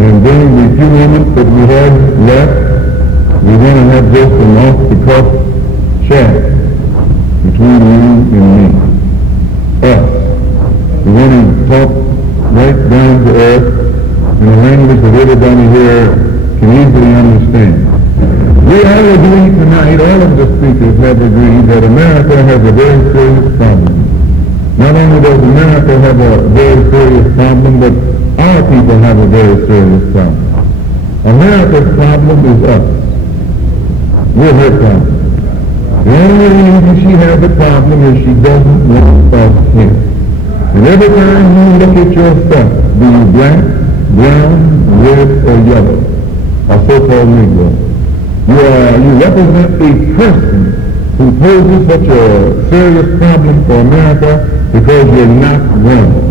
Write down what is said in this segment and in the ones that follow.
And during the few moments that we have left, we're going to have just an off-the-cuff chat between you and me. Us. We're going to talk right down to earth in a language that everybody here can easily understand. We all agree tonight, all of the speakers have agreed that America has a very serious problem. Not only does America have a very serious problem, but our people have a very serious problem. America's problem is us. We're her problem. The only reason she has a problem is she doesn't want us here. And every time you look at yourself, be you black, brown, red, or yellow, or so-called Negro, you represent a person who poses such a serious problem for America because you're not wrong.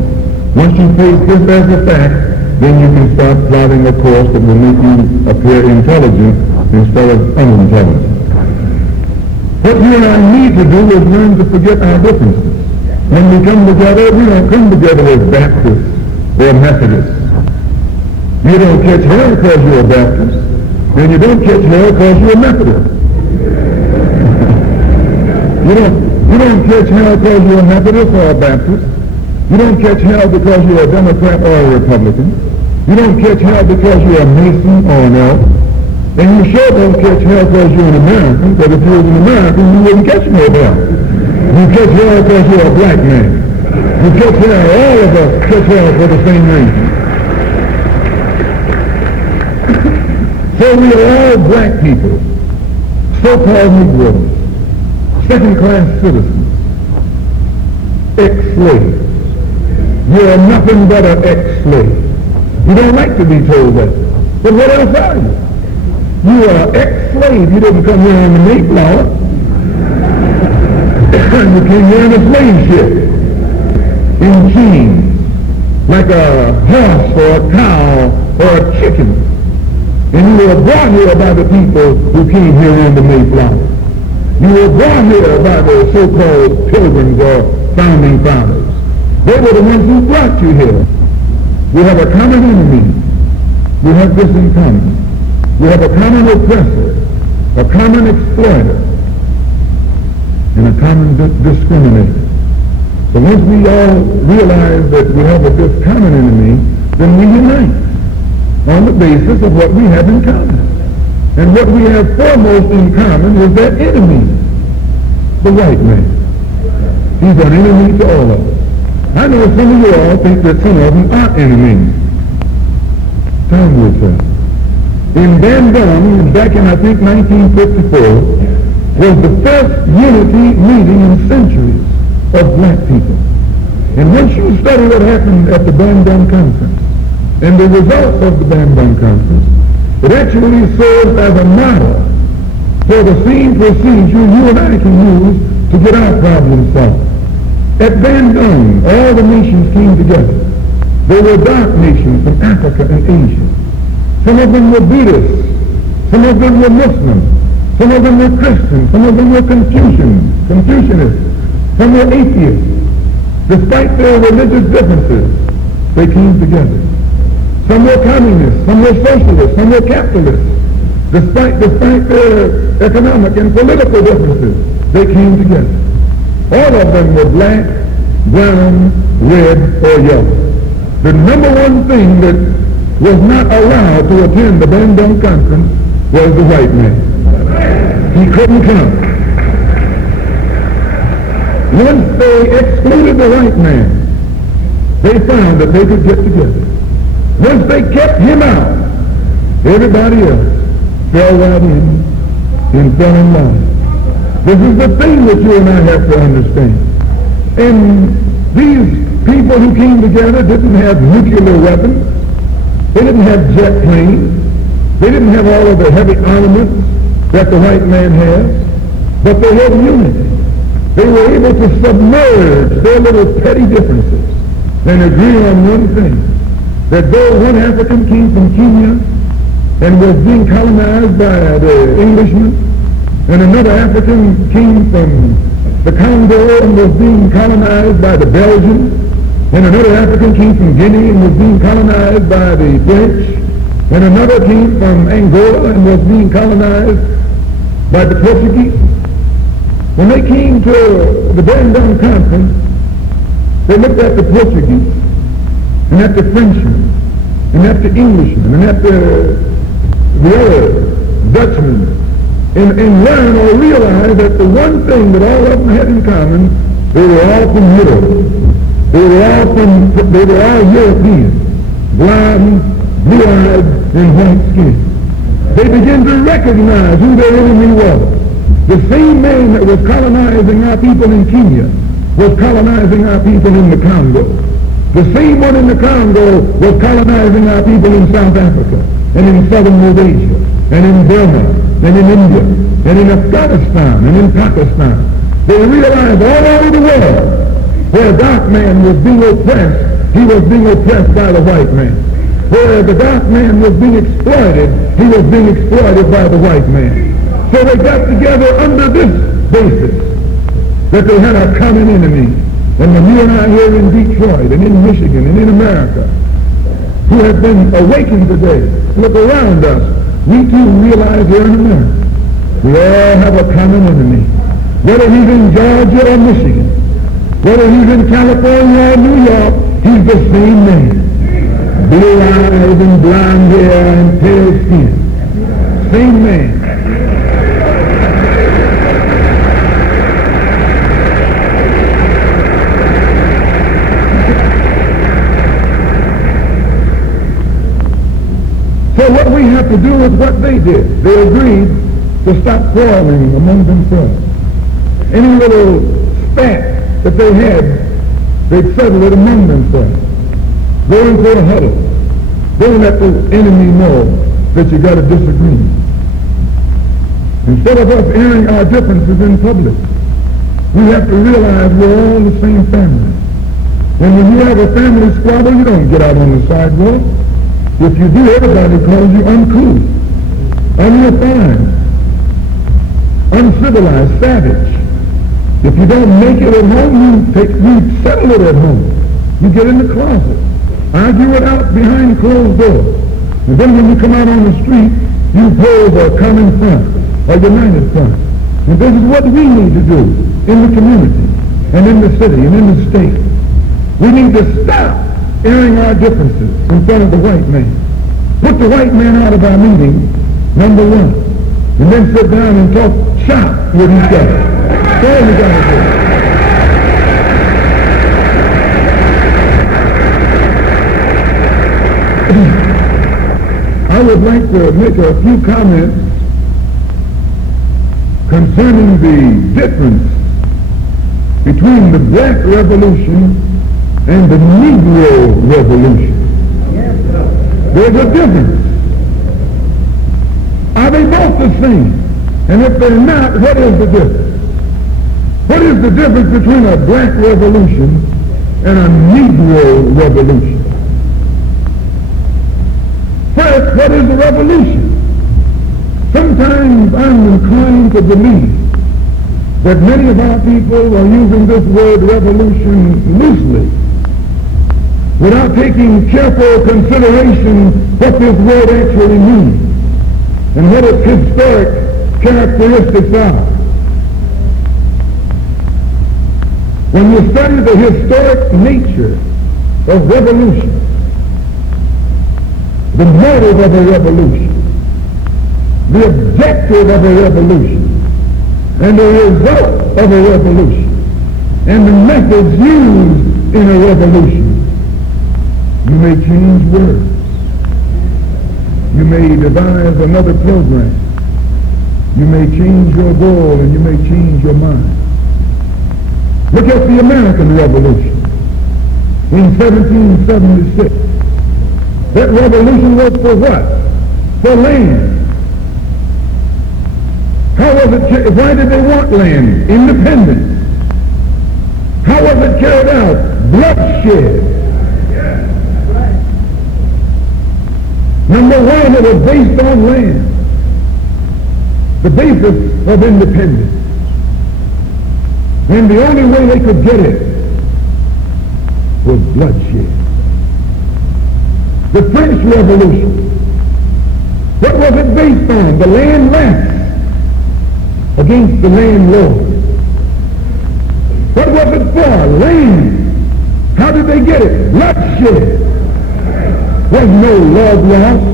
Once you face this as a fact, then you can start plotting a course that will make you appear intelligent instead of unintelligent. What you and I need to do is learn to forget our differences. When we come together, we don't come together as Baptists or Methodists. You don't catch hell because you're a Baptist, and you don't catch hell because you're a Methodist. You don't catch hell because you're a Methodist or a Baptist. You don't catch hell because you're a Democrat or a Republican. You don't catch hell because you're a Mason or an Elk. And you sure don't catch hell because you're an American, because if you were an American, you wouldn't catch no hell. You catch hell because you're a black man. You catch hell, all of us catch hell for the same reason. So we are all black people, so-called Negroes, second-class citizens, ex-slaves. You are nothing but an ex-slave. You don't like to be told that. But what else are you? You are ex-slave. You didn't come here on the Mayflower. You came here in a slave ship, in chains, like a horse or a cow or a chicken. And you were brought here by the people who came here on the Mayflower. You were brought here by the so-called pilgrims or founding fathers. They were the ones who brought you here. We have a common enemy. We have this in common. We have a common oppressor, a common exploiter, and a common discriminator. So once we all realize that we have this common enemy, then we unite on the basis of what we have in common. And what we have foremost in common is that enemy, the white man. He's an enemy to all of us. I know some of you all think that some of them are enemies. Time will tell. In Bandung, back in I think 1954, was the first unity meeting in centuries of black people. And once you study what happened at the Bandung Conference and the results of the Bandung Conference, it actually serves as a model for the same procedure you and I can use to get our problems solved. At Bandung, all the nations came together. There were dark nations from Africa and Asia. Some of them were Buddhists. Some of them were Muslims. Some of them were Christians. Some of them were Confucianists. Some were atheists. Despite their religious differences, they came together. Some were communists. Some were socialists. Some were capitalists. Despite their economic and political differences, they came together. All of them were black, brown, red, or yellow. The number one thing that was not allowed to attend the Bandung Conference was the white man. He couldn't come. Once they excluded the white man, they found that they could get together. Once they kept him out, everybody else fell right in and fell in line. This is the thing that you and I have to understand. And these people who came together didn't have nuclear weapons. They didn't have jet planes. They didn't have all of the heavy armaments that the white man has. But they had unity. They were able to submerge their little petty differences and agree on one thing. That though one African came from Kenya and was being colonized by the Englishmen, and another African came from the Congo and was being colonized by the Belgians, and another African came from Guinea and was being colonized by the French, and another came from Angola and was being colonized by the Portuguese. When they came to the Bandung Conference, they looked at the Portuguese and at the Frenchmen and at the Englishmen and at the other Dutchmen, and learn or realize that the one thing that all of them had in common, they were all from Europe. They were all Europeans, blonde, blue-eyed, and white skin. They began to recognize who their enemy was. The same man that was colonizing our people in Kenya was colonizing our people in the Congo. The same one in the Congo was colonizing our people in South Africa and in southern Rhodesia and in Burma and in India and in Afghanistan and in Pakistan. They realized all over the world where a dark man was being oppressed, he was being oppressed by the white man. Where the dark man was being exploited, he was being exploited by the white man. So they got together under this basis that they had a common enemy. And when you and I here in Detroit and in Michigan and in America who have been awakened today, look around us, we too realize here in America we all have a common enemy. Whether he's in Georgia or Michigan, whether he's in California or New York, he's the same man. Blue eyes and blonde hair and pale skin. Same man. So what we have to do is what they did. They agreed to stop quarreling among themselves. Any little spat that they had, they'd settle it among themselves. Go into a huddle. Don't let the enemy know that you got a disagreement. Instead of us airing our differences in public, we have to realize we're all the same family. And when you have a family squabble, you don't get out on the sidewalk. If you do, everybody calls you uncouth, unrefined, uncivilized, savage. If you don't make it at home, you settle it at home. You get in the closet, argue it out behind closed doors. And then when you come out on the street, you pose a common front, a united front. And this is what we need to do in the community, and in the city, and in the state. We need to stop airing our differences in front of the white man. Put the white man out of our meeting, number one. And then sit down and talk shop with each other. That's all you got to do. I would like to make a few comments concerning the difference between the Black Revolution and the Negro Revolution. There's a difference. Are they both the same? And if they're not, what is the difference? What is the difference between a Black Revolution and a Negro Revolution? First, what is a revolution? Sometimes I'm inclined to believe that many of our people are using this word revolution loosely, without taking careful consideration what this word actually means and what its historic characteristics are. When you study the historic nature of revolution, the motive of a revolution, the objective of a revolution, and the result of a revolution, and the methods used in a revolution, you may change words. You may devise another program. You may change your goal and you may change your mind. Look at the American Revolution in 1776. That revolution was for what? For land. How was it? Why did they want land? Independence. How was it carried out? Bloodshed. Number one, it was based on land. The basis of independence. And the only way they could get it was bloodshed. The French Revolution What was it based on? The landless against the landlord. What was it for? Land. How did they get it? Bloodshed. Was no love lost.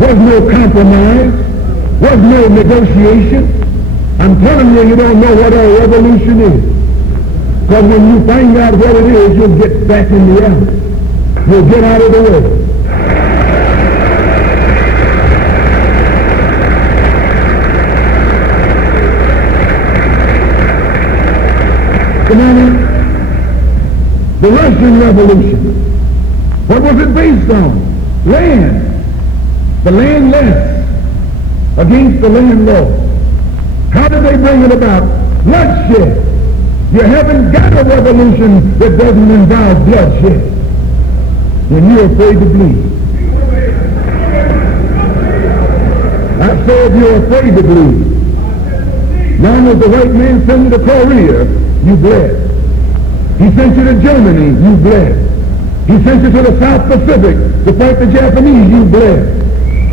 Was no compromise. Was no negotiation. I'm telling you, you don't know what a revolution is. Because when you find out what it is, you'll get back in the alley. You'll get out of the way. Come on in. The Russian Revolution. What was it based on? Land. The landless against the landlord. How did they bring it about? Bloodshed. You haven't got a revolution that doesn't involve bloodshed. And you're afraid to bleed. I said you're afraid to bleed. Long as the white man sent you to Korea, you bled. He sent you to Germany, you bled. He sent you to the South Pacific to fight the Japanese, you bled.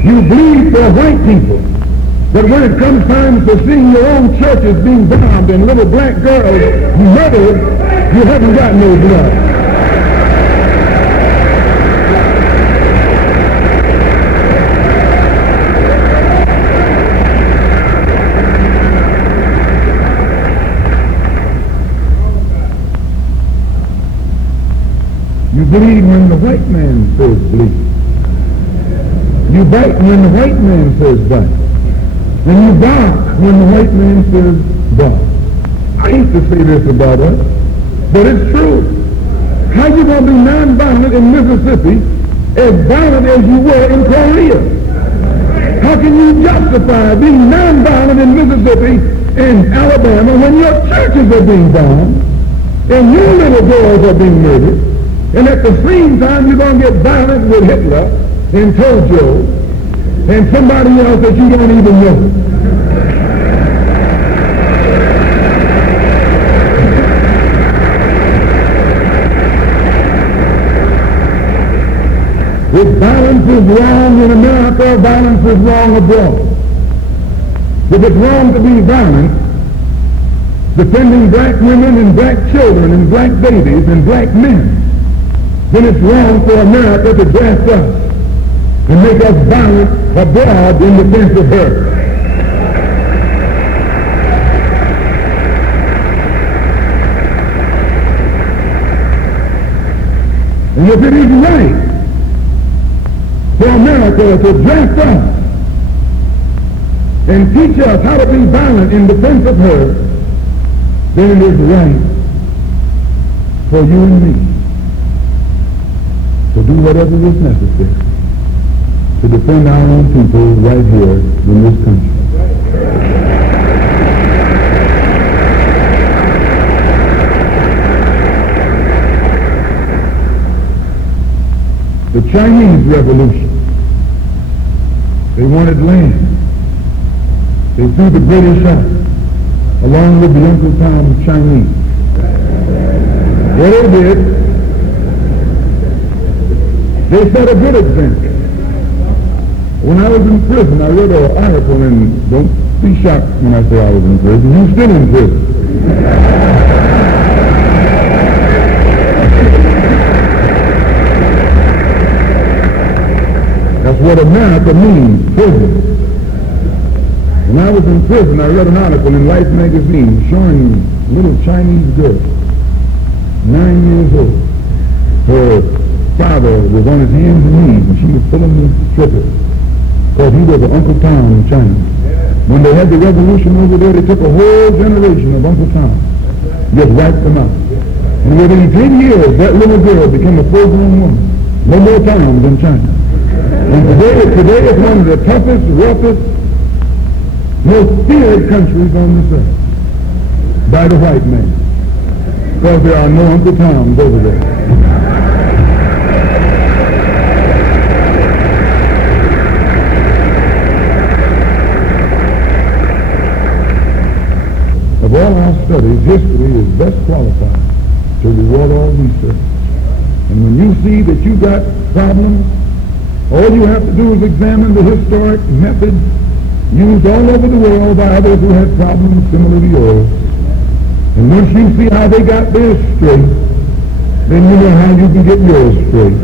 You bleed for white people. But when it comes time for seeing your own churches being bombed and little black girls murdered, you haven't got no blood. You bleed when the white man says bleed. You bite when the white man says bite. And you bark when the white man says bark. I hate to say this about us, but it's true. How you going to be nonviolent in Mississippi as violent as you were in Korea? How can you justify being nonviolent in Mississippi and Alabama when your churches are being bombed and your little girls are being murdered? And at the same time, you're going to get violent with Hitler and Tojo and somebody else that you don't even know. If violence is wrong in America, violence is wrong abroad. If it's wrong to be violent, defending black women and black children and black babies and black men, then it's wrong for America to draft us and make us violent abroad in defense of her. And if it is right for America to draft us and teach us how to be violent in defense of her, then it is right for you and me to do whatever is necessary to defend our own people right here in this country. The Chinese Revolution, they wanted land. They threw the British out, along with the Uncle Tom Chinese. What they did, they set a good example. When I was in prison, I read an article, and don't be shocked when I say I was in prison. You're still in prison. That's what America means, prison. When I was in prison, I read an article in Life magazine showing little Chinese girl, 9 years old. Her father was on his hands and knees, and she was pulling the stripper, because he was an Uncle Tom in China. When they had the revolution over there, they took a whole generation of Uncle Tom, just wiped them out. And within 10 years, that little girl became a full-grown woman. No more Toms in China. And today is one of the toughest, roughest, most feared countries on this earth by the white man, because there are no Uncle Toms over there. Of all our studies, history is best qualified to reward all research. And when you see that you got problems All you have to do is examine the historic methods used all over the world by others who had problems similar to yours. And once you see how they got theirs straight, then you know how you can get yours straight.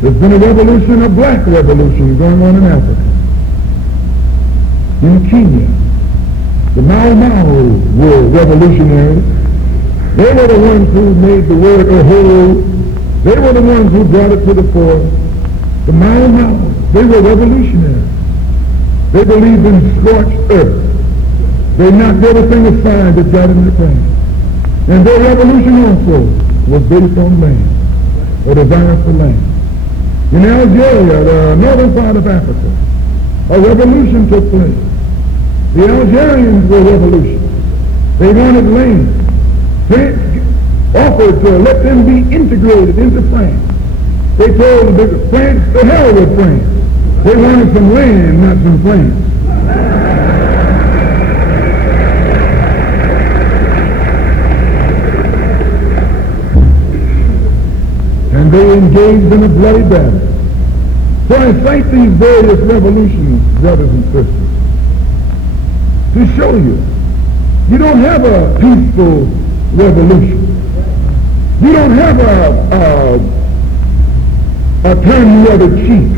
There's been a revolution, a black revolution going on in Africa. In Kenya, the Mau Mau were revolutionaries. They were the ones who made the word "aho." They were the ones who brought it to the fore. The Mau Mau, they were revolutionaries. They believed in scorched earth. They knocked everything aside that got in their path. And their revolution also was based on land, or desire for land. In Algeria, the northern part of Africa, a revolution took place. The Algerians were revolutionaries. They wanted land. France offered to let them be integrated into France. They told France, to hell with France. They wanted some land, not some France. And they engaged in a bloody battle. So I cite these various revolutions, brothers and sisters, to show you, you don't have a peaceful revolution. You don't have a turn the other cheek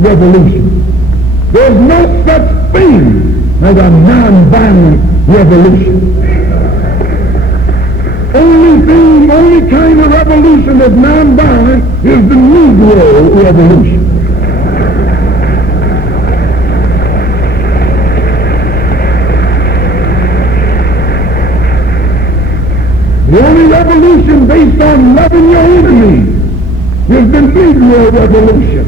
revolution. There's no such thing as a non-violent revolution. Only kind of revolution that's non-violent is the Negro revolution. The only revolution based on loving your enemy is the Negro revolution.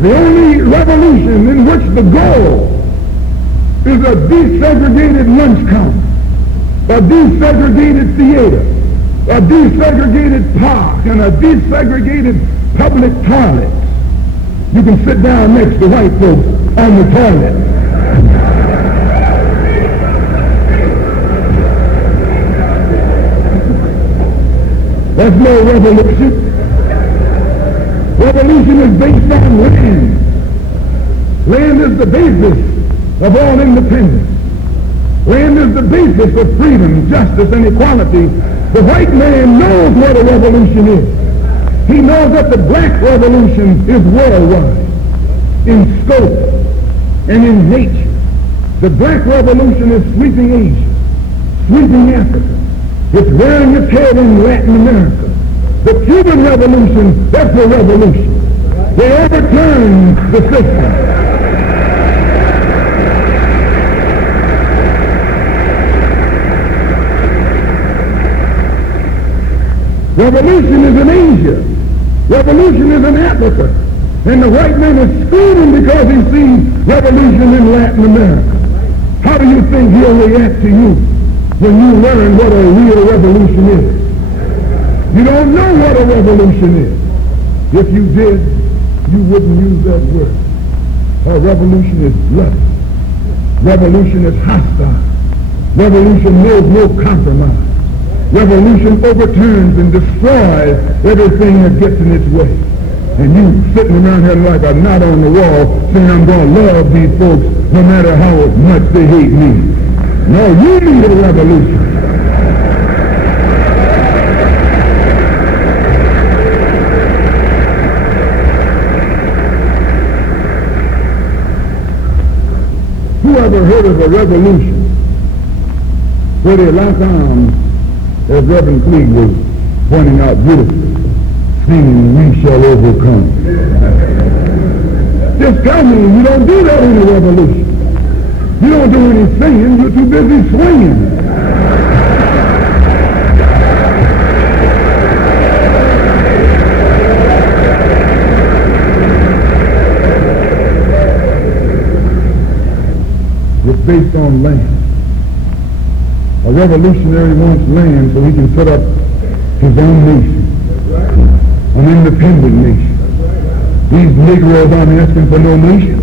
The only revolution in which the goal is a desegregated lunch counter, a desegregated theater, a desegregated park, and a desegregated public toilet. You can sit down next to white folks on the toilet. That's no revolution. Revolution is based on land. Land is the basis of all independence. Land is the basis of freedom, justice, and equality. The white man knows what a revolution is. He knows that the black revolution is worldwide, in scope and in nature. The black revolution is sweeping Asia, sweeping Africa. It's rearing its head in Latin America. The Cuban Revolution, that's a revolution. They overturned the system. Revolution is in Asia. Revolution is in Africa. And the white man is screaming because he sees revolution in Latin America. How do you think he'll react to you when you learn what a real revolution is? You don't know what a revolution is. If you did, you wouldn't use that word. A revolution is bloody. Revolution is hostile. Revolution knows no compromise. Revolution overturns and destroys everything that gets in its way. And you sitting around here like a knot on the wall saying, I'm going to love these folks no matter how much they hate me. No, you need a revolution. Who ever heard of a revolution where they lock arms, as Reverend Cleave was pointing out beautifully, singing, we shall overcome? Just tell me you don't do that in a revolution. You don't do any singing, you're too busy swinging. It's based on land. A revolutionary wants land so he can set up his own nation, an independent nation. These Negroes aren't asking for no nation.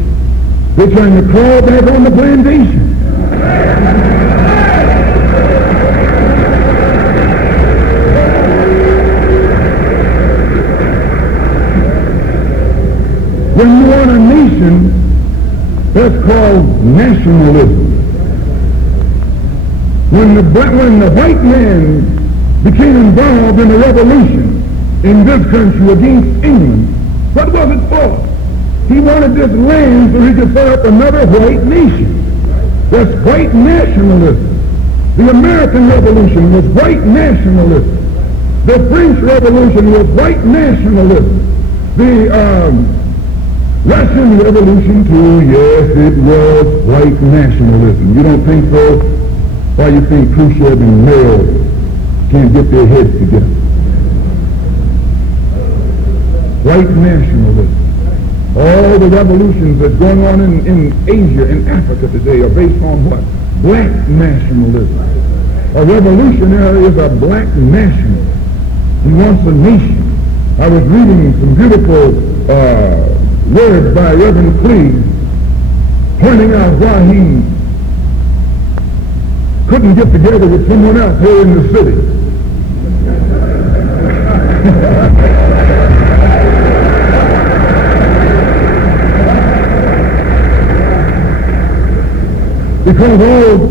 They're trying to crawl back on the plantation. nationalism. When the white man became involved in a revolution in this country against England, what was it for? He wanted this land so he could set up another white nation. That's white nationalism. The American Revolution was white nationalism. The French Revolution was white nationalism. The Russian Revolution too, yes, it was white nationalism. You don't think so? Why you think Khrushchev and Mao can't get their heads together? White nationalism. All the revolutions that's going on in Asia and Africa today are based on what? Black nationalism. A revolutionary is a black nationalist. He wants a nation. I was reading some beautiful words by Reverend Cleave pointing out why he couldn't get together with someone else here in the city. Because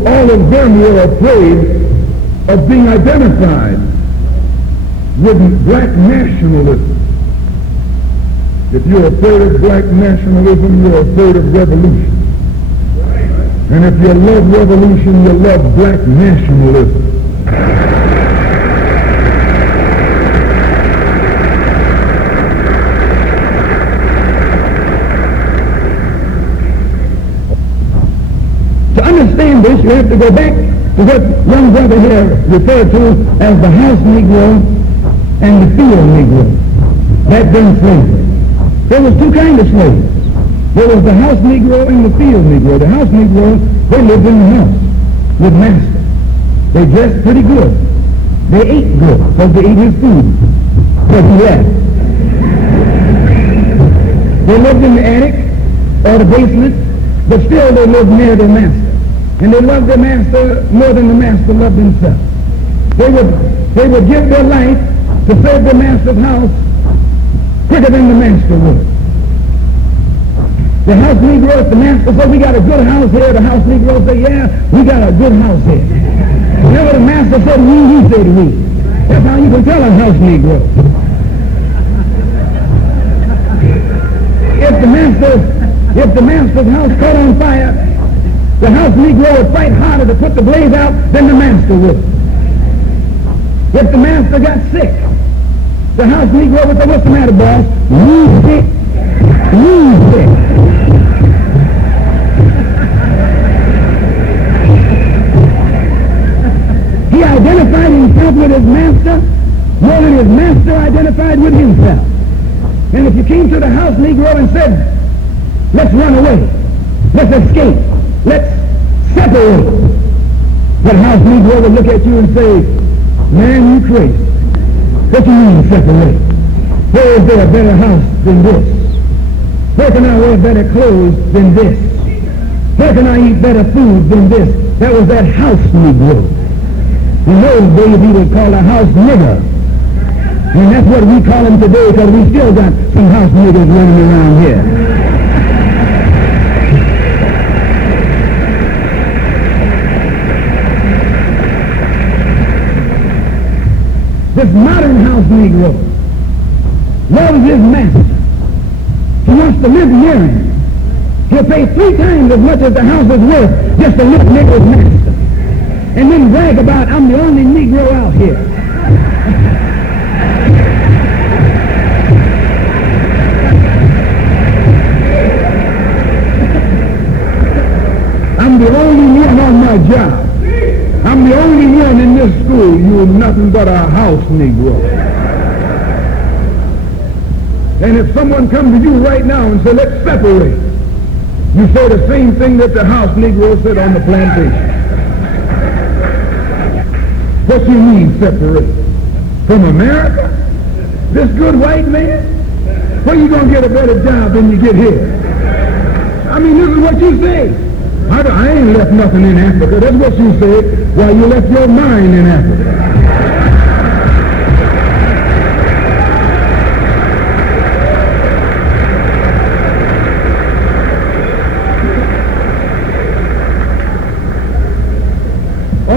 all of them were afraid of being identified with black nationalism. If you're afraid of black nationalism, you're afraid of revolution. And if you love revolution, you love black nationalism. To understand this, you have to go back to what young brother here referred to as the house Negro and the field Negro. That being slavery. There was two kinds of slaves. There was the house Negro and the field Negro. The house Negro, they lived in the house with master. They dressed pretty good. They ate good because they ate his food. Because he left. They lived in the attic or the basement, but still they lived near their master. And they loved their master more than the master loved himself. They would give their life to save their master's house quicker than the master would. The house Negro, if the master said, we got a good house here, the house Negro say, yeah, we got a good house here. Whenever the master said we, he said we. That's how you can tell a house Negro. If the master's house caught on fire, the house Negro would fight harder to put the blaze out than the master would. If the master got sick, the house Negro would say, what's the matter, boss? You sick? You sick? He identified himself with his master more than his master identified with himself. And if you came to the house Negro and said, let's run away, let's escape, let's separate, the house Negro would look at you and say, man, you crazy. What do you mean separate? Where is there a better house than this? Where can I wear better clothes than this? Where can I eat better food than this? That was that house Negro. In those days he was called a house nigger. And that's what we call him today because we still got some house niggers running around here. This modern house Negro loves his master. He wants to live near him. He'll pay 3 times as much as the house is worth just to live near his master. And then brag about, I'm the only Negro out here. I'm the only one on my job. I'm the only one in this school. You're nothing but a house Negro. And if someone comes to you right now and says, let's separate, you say the same thing that the house Negro said on the plantation. What you mean separate? From America? This good white man? Where you going to get a better job than you get here? I mean, this is what you say. I ain't left nothing in Africa. That's what you said while you left your mind in Africa.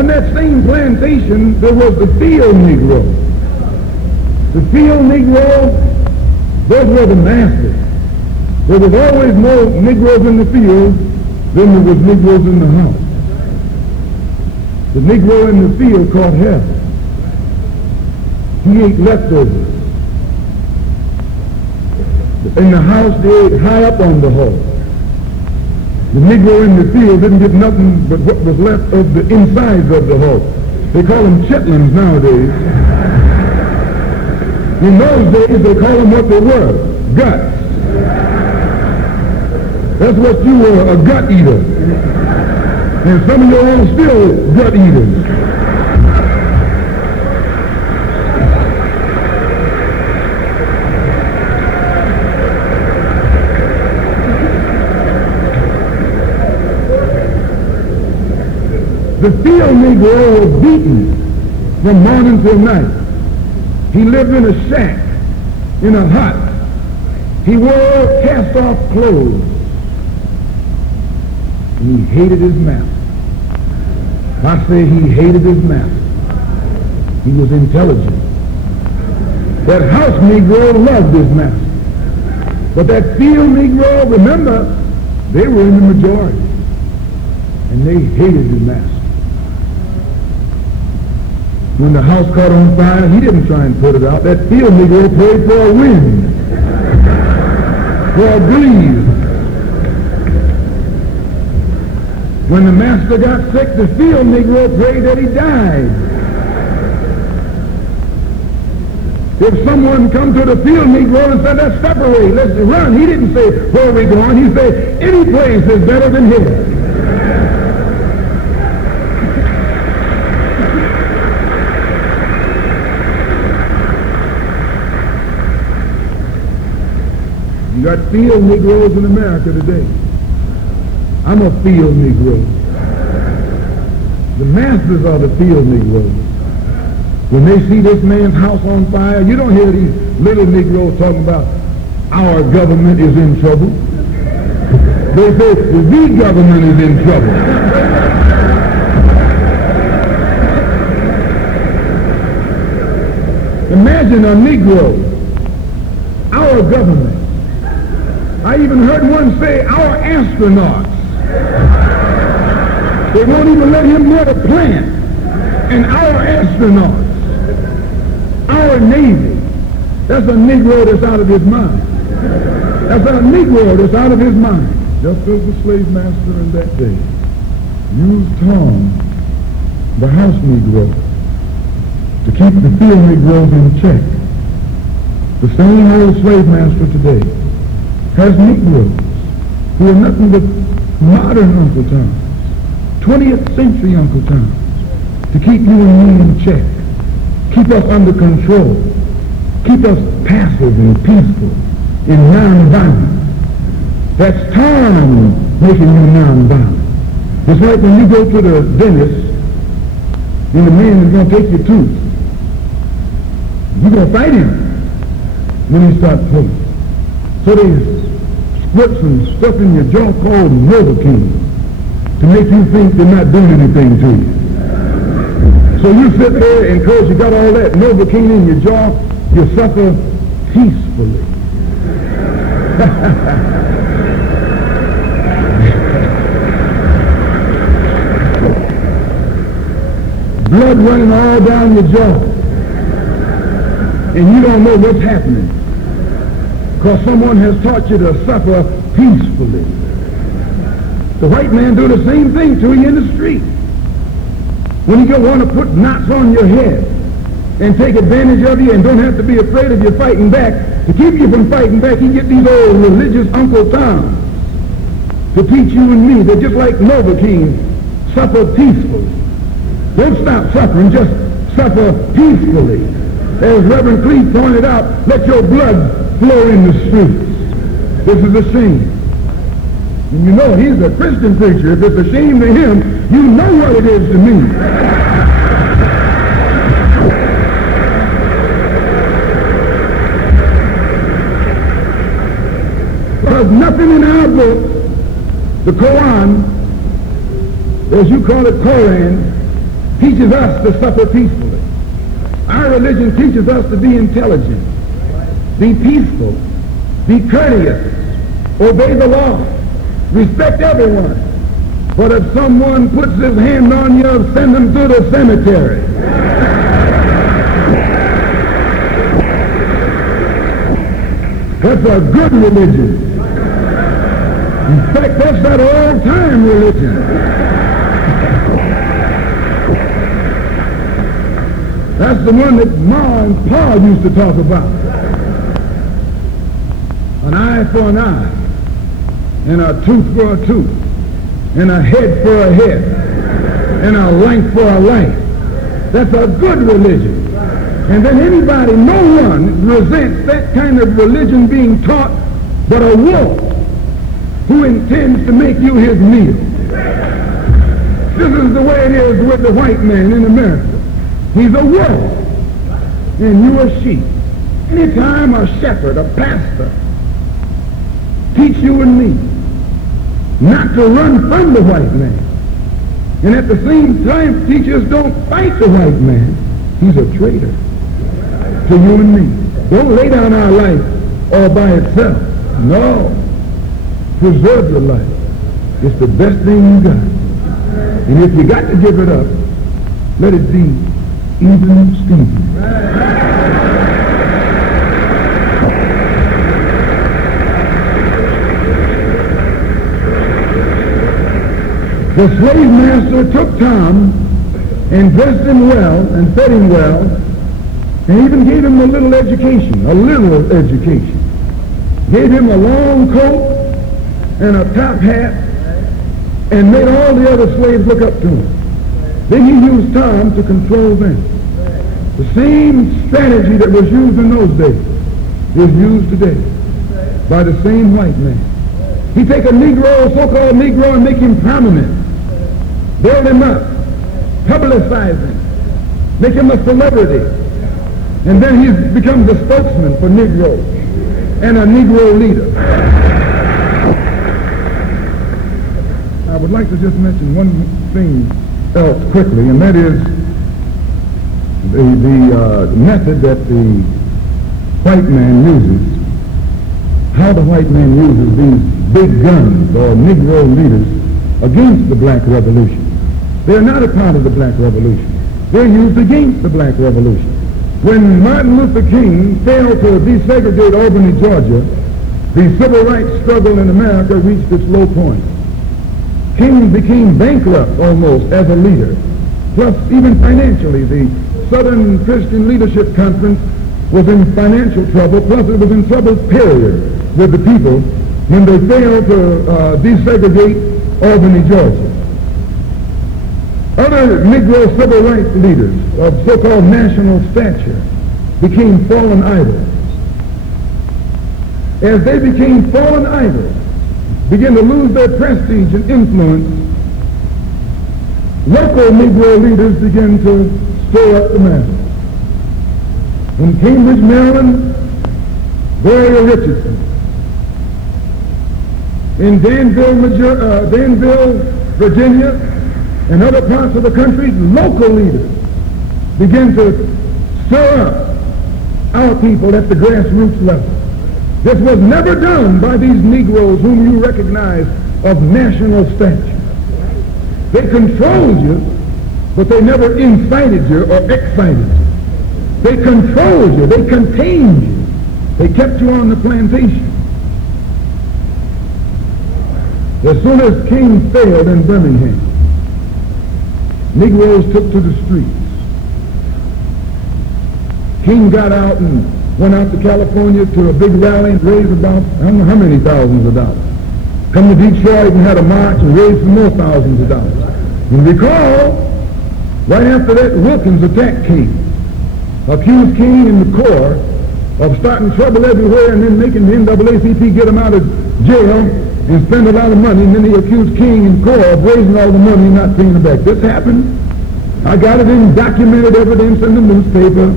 On that same plantation, there was the field Negro. The field Negro, those were the masters. There was always more Negroes in the field than there was Negroes in the house. The Negro in the field caught hell. He ate leftovers. In the house, they ate high up on the hog. The Negro in the field didn't get nothing but what was left of the insides of the hog. They call them chitlins nowadays. In those days, they call them what they were, guts. That's what you were, a gut eater. And some of you all still gut eaters. The field Negro was beaten from morning till night. He lived in a shack, in a hut. He wore cast-off clothes. And he hated his master. I say he hated his master. He was intelligent. That house Negro loved his master. But that field Negro, remember, they were in the majority. And they hated the master. When the house caught on fire, he didn't try and put it out. That field Negro prayed for a wind, for a breeze. When the master got sick, the field Negro prayed that he died. If someone come to the field Negro and said, let's separate, let's run, he didn't say, where are we going? He said, any place is better than here. You got field Negroes in America today. I'm a field Negro. The masters are the field Negroes. When they see this man's house on fire, you don't hear these little Negroes talking about our government is in trouble. They say the government is in trouble. Imagine a Negro, our government. I even heard one say, our astronauts. They won't even let him near the plant. And our astronauts, our Navy, that's a Negro that's out of his mind. That's a Negro that's out of his mind. Just as the slave master in that day used Tom, the house Negro, to keep the field Negroes in check. The same old slave master today has Negroes who are nothing but modern Uncle Toms, 20th century Uncle Toms, to keep you and me in check, keep us under control, keep us passive and peaceful and non-violent. That's Tom making you non-violent. It's like when you go to the dentist and the man is going to take your tooth. You're going to fight him when he starts pulling. So they put some stuff in your jaw called Novocaine to make you think they're not doing anything to you. So you sit there and because you got all that Novocaine in your jaw, you suffer peacefully. Blood running all down your jaw. And you don't know what's happening. Because someone has taught you to suffer peacefully. The white man do the same thing to you in the street. When you want to put knots on your head and take advantage of you and don't have to be afraid of you fighting back, to keep you from fighting back, he get these old religious Uncle Toms to teach you and me that just like Novocaine, suffer peacefully. Don't stop suffering, just suffer peacefully. As Reverend Cleave pointed out, let your blood flow in the streets. This is a shame. And you know, he's a Christian preacher. If it's a shame to him, you know what it is to me. Because nothing in our book, the Quran, as you call it, Quran, teaches us to suffer peacefully. Our religion teaches us to be intelligent, be peaceful, be courteous, obey the law, respect everyone. But if someone puts his hand on you, send them to the cemetery. That's a good religion. In fact, that's that old-time religion. That's the one that Ma and Pa used to talk about. An eye for an eye, and a tooth for a tooth, and a head for a head, and a length for a length. That's a good religion. And then anybody, no one resents that kind of religion being taught but a wolf who intends to make you his meal. This is the way it is with the white man in America. He's a wolf, and you a sheep. Anytime a shepherd, a pastor, teach you and me not to run from the white man, and at the same time teach us don't fight the white man, he's a traitor to you and me. Don't lay down our life all by itself. No. Preserve your life. It's the best thing you got. And if you got to give it up, let it be even Stephen. The slave master took Tom and dressed him well and fed him well and even gave him a little education. Gave him a long coat and a top hat and made all the other slaves look up to him. Then he used Tom to control them. The same strategy that was used in those days is used today by the same white man. He take a Negro, a so-called Negro, and make him prominent. Build him up. Publicize him. Make him a celebrity. And then he becomes a spokesman for Negroes and a Negro leader. I would like to just mention one thing else quickly, and that is the method that the white man uses, how the white man uses these big guns or Negro leaders against the black revolution. They're not a part of the black revolution. They're used against the black revolution. When Martin Luther King failed to desegregate Albany, Georgia, the civil rights struggle in America reached its low point. King became bankrupt almost as a leader, plus even financially. The Southern Christian Leadership Conference was in financial trouble, plus it was in trouble, period, with the people when they failed to desegregate Albany, Georgia. Other Negro civil rights leaders of so-called national stature became fallen idols. As they became fallen idols, began to lose their prestige and influence, local Negro leaders began to stir up the masses. In Cambridge, Maryland, Gloria Richardson. In Danville, Virginia, and other parts of the country, local leaders begin to stir up our people at the grassroots level. This was never done by these Negroes whom you recognize of national stature. They controlled you, but they never incited you or excited you. They controlled you, they contained you, they kept you on the plantation. As soon as King failed in Birmingham, Negroes took to the streets. King got out and went out to California to a big rally and raised about, I don't know how many thousands of dollars. Come to Detroit and had a march and raised some more thousands of dollars. And recall, right after that, Wilkins attacked King, accused King and the Corps of starting trouble everywhere and then making the NAACP get him out of jail and spend a lot of money, and then he accused King and Corps of raising all the money and not paying it back. This happened. I got it in documented evidence in the newspaper.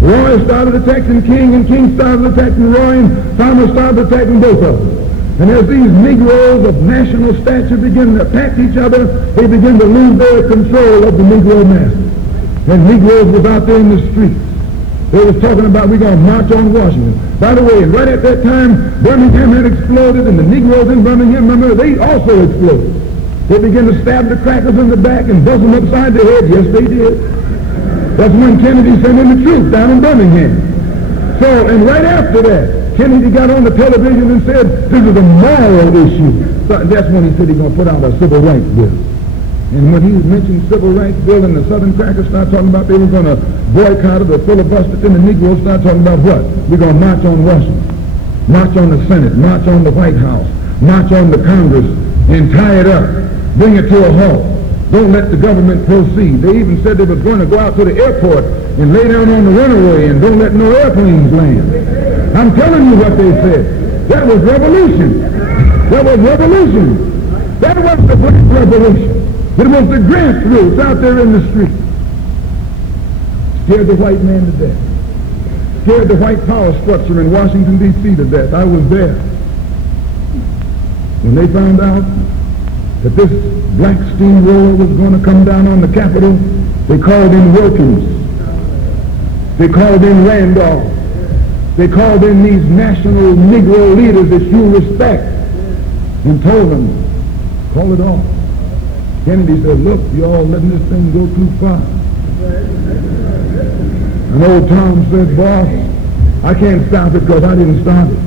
Roy started attacking King, and King started attacking Roy, and Thomas started attacking both of them. And as these Negroes of national stature begin to attack each other, they begin to lose their control of the Negro mass. and Negroes was out there in the streets. They was talking about we're going to march on Washington. By the way, right at that time, Birmingham had exploded, and the Negroes in Birmingham, remember, they also exploded. They began to stab the crackers in the back and bust them upside the head. Yes, they did. That's when Kennedy sent in the troops down in Birmingham. So, and right after that, Kennedy got on the television and said, this is a moral issue. So that's when he said he's going to put out a civil rights bill. And when he mentioned civil rights bill and the Southern crackers started talking about they were going to boycott it or filibuster, then the Negroes started talking about what? We're going to march on Washington, march on the Senate, march on the White House, march on the Congress, and tie it up, bring it to a halt. Don't let the government proceed. They even said they were going to go out to the airport and lay down on the runway and don't let no airplanes land. I'm telling you what they said. That was revolution. That was revolution. That was the great revolution. It was the grassroots out there in the street. Scared the white man to death. Scared the white power structure in Washington, D.C. to death. I was there. When they found out that this black steamroller was going to come down on the Capitol, they called in Wilkins. They called in Randolph. They called in these national Negro leaders that you respect and told them, call it off. Kennedy said, look, y'all letting this thing go too far. And old Tom said, boss, I can't stop it because I didn't start it.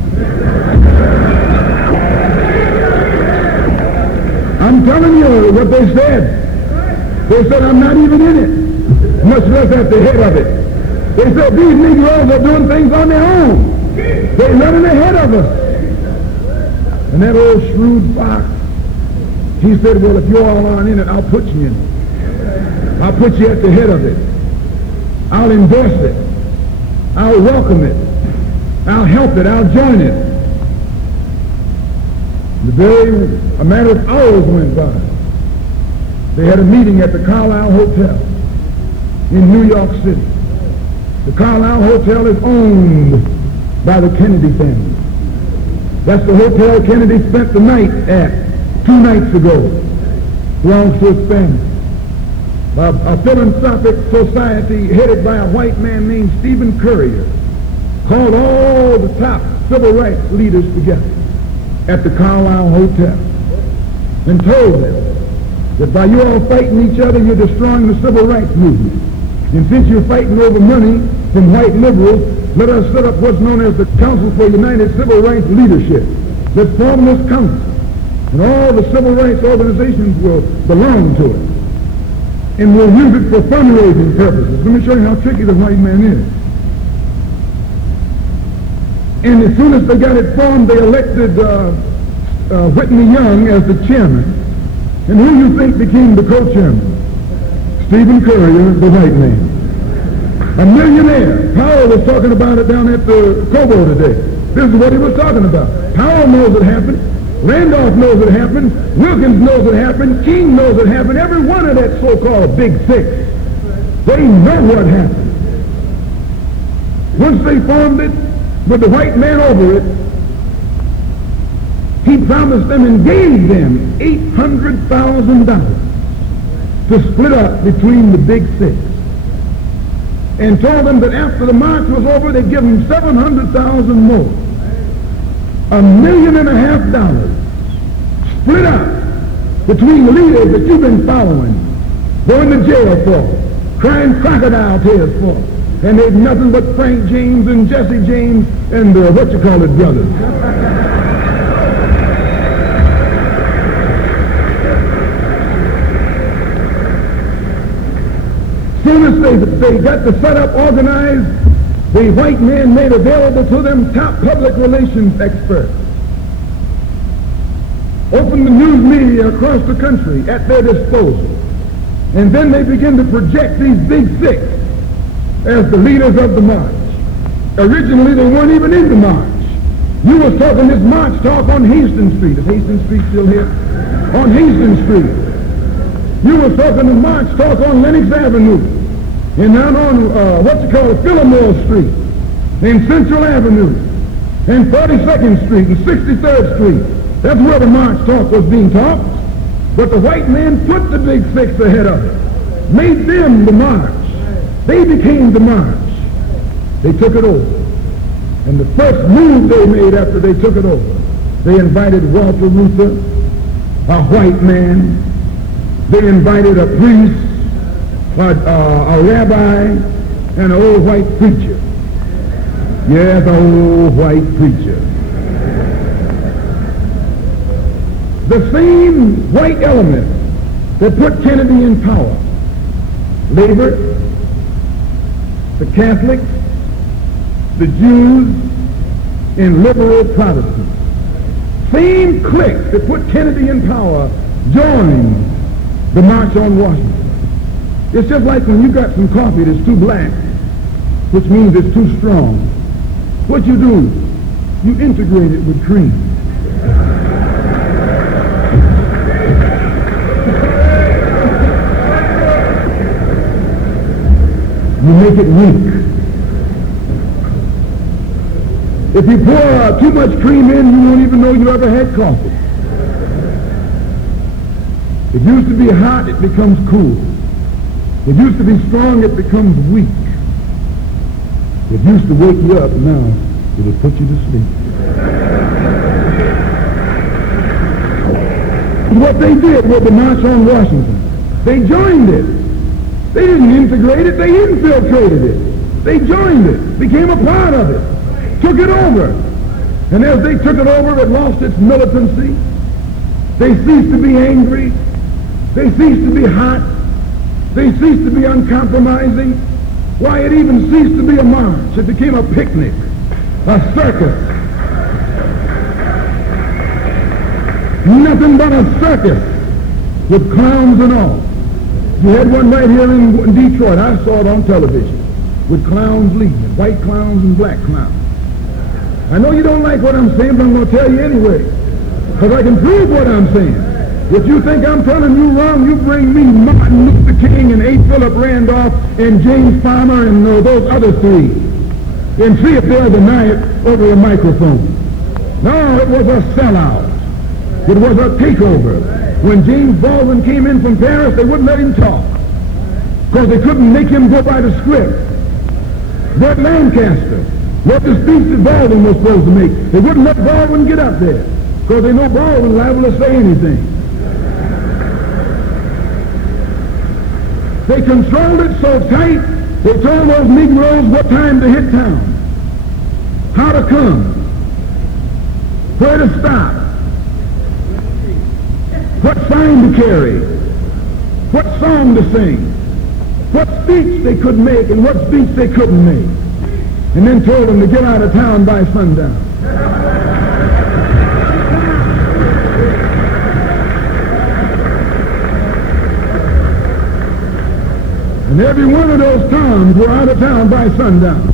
I'm telling you what they said. They said, I'm not even in it, much less at the head of it. They said, these Negroes are doing things on their own. They're running ahead of us. And that old shrewd fox, he said, well, if you all aren't in it, I'll put you in it. I'll put you at the head of it. I'll endorse it. I'll welcome it. I'll help it. I'll join it. The day a matter of hours went by, they had a meeting at the Carlisle Hotel in New York City. The Carlisle Hotel is owned by the Kennedy family. That's the hotel Kennedy spent the night at 2 nights ago. Belongs to his family. A philanthropic society headed by a white man named Stephen Currier called all the top civil rights leaders together at the Carlisle Hotel and told them that by you all fighting each other, you're destroying the civil rights movement. And since you're fighting over money from white liberals, let us set up what's known as the Council for United Civil Rights Leadership. Let's form this council. And all the civil rights organizations will belong to it. And we'll use it for fundraising purposes. Let me show you how tricky the white man is. And as soon as they got it formed, they elected Whitney Young as the chairman. And who you think became the co-chairman? Stephen Currier, the white man. A millionaire. Powell was talking about it down at the Cobo today. This is what he was talking about. Powell knows it happened. Randolph knows it happened. Wilkins knows it happened. King knows it happened. Every one of that so-called Big Six. They know what happened. Once they formed it, with the white man over it, he promised them and gave them $800,000 to split up between the Big Six. And told them that after the march was over, they'd give them $700,000 more. $1.5 million split up between the leaders that you've been following, going to jail for, crying crocodile tears for, and they're nothing but Frank James and Jesse James and brothers. Soon as they got the setup organized, the white man made available to them top public relations experts. Opened the news media across the country at their disposal. And then they begin to project these Big Six as the leaders of the march. Originally, they weren't even in the march. You was talking this march talk on Hastings Street. Is Hastings Street still here? On Hastings Street. You was talking the march talk on Lenox Avenue. And down on, Fillmore Street, and Central Avenue, and 42nd Street, and 63rd Street. That's where the march talk was being taught. But the white man put the Big Six ahead of it, made them the march. They became the march. They took it over. And the first move they made after they took it over, they invited Walter Luther, a white man. They invited a priest, a rabbi, and an old white preacher. Yes, an old white preacher. The same white element that put Kennedy in power, labor, the Catholics, the Jews, and liberal Protestants. Same clique that put Kennedy in power joined the March on Washington. It's just like when you got some coffee that's too black, which means it's too strong. What you do, you integrate it with cream. You make it weak. If you pour too much cream in, you won't even know you ever had coffee. It used to be hot, it becomes cool. It used to be strong, it becomes weak. It used to wake you up, now it'll put you to sleep. What they did with the March on Washington, they joined it. They didn't integrate it, they infiltrated it. They joined it, became a part of it. Took it over. And as they took it over, it lost its militancy. They ceased to be angry. They ceased to be hot. They ceased to be uncompromising. Why, it even ceased to be a march. It became a picnic, a circus. Nothing but a circus with clowns and all. You had one right here in Detroit. I saw it on television with clowns leading it, white clowns and black clowns. I know you don't like what I'm saying, but I'm going to tell you anyway, because I can prove what I'm saying. If you think I'm telling you wrong, you bring me Martin Luther King and A. Philip Randolph and James Farmer and those other three, and see if they'll deny it over a microphone. No, it was a sellout. It was a takeover. When James Baldwin came in from Paris, they wouldn't let him talk, because they couldn't make him go by the script. Burt Lancaster, what the speech that Baldwin was supposed to make, they wouldn't let Baldwin get up there, because they know Baldwin liable to say anything. They controlled it so tight, they told those Negroes what time to hit town, how to come, where to stop, what sign to carry, what song to sing, what speech they could make and what speech they couldn't make, and then told them to get out of town by sundown. And every one of those towns were out of town by sundown.